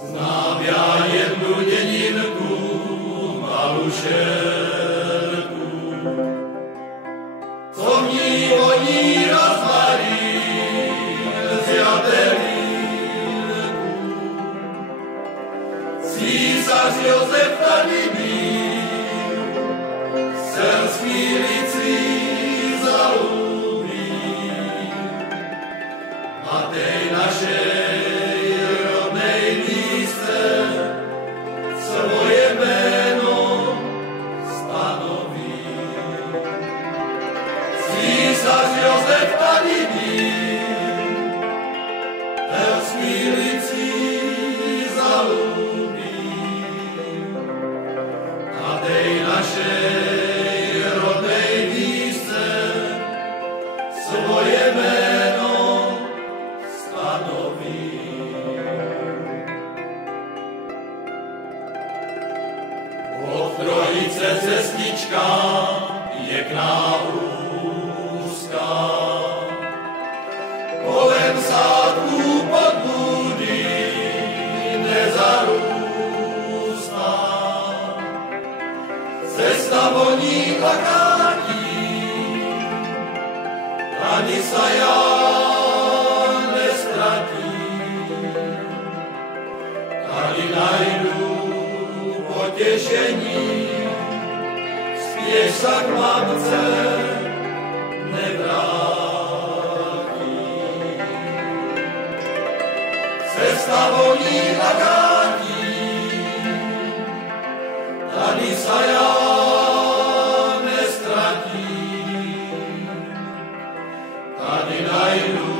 Znám ja jednu dedinku, malušerku, co v ní voní rozmarín z jabelínku. Císař Josef tady byl, selský rycíř zalúbil, a tej našej rodnej místce svoje jméno stanoví. Císař Josef tady byl, selský rycíř zalúbil, a tej našej rodnej místce svoje jméno stanoví. Od Trojice cestička pěkná úzká, kolem sádků pod budy nezarůstá. Cesta voní a kátí, ani sa já nestratí. Tady najdu potěšení, spěš sa k mamce nevrátí. Cesta voní a kátí, tady sa já nestratí. Tady najdu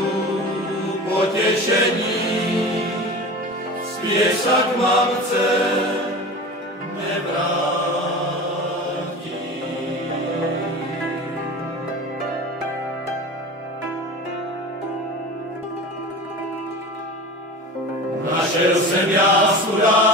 potěšení, spěš sa k mamce nevrátí. Našel jsem já chudák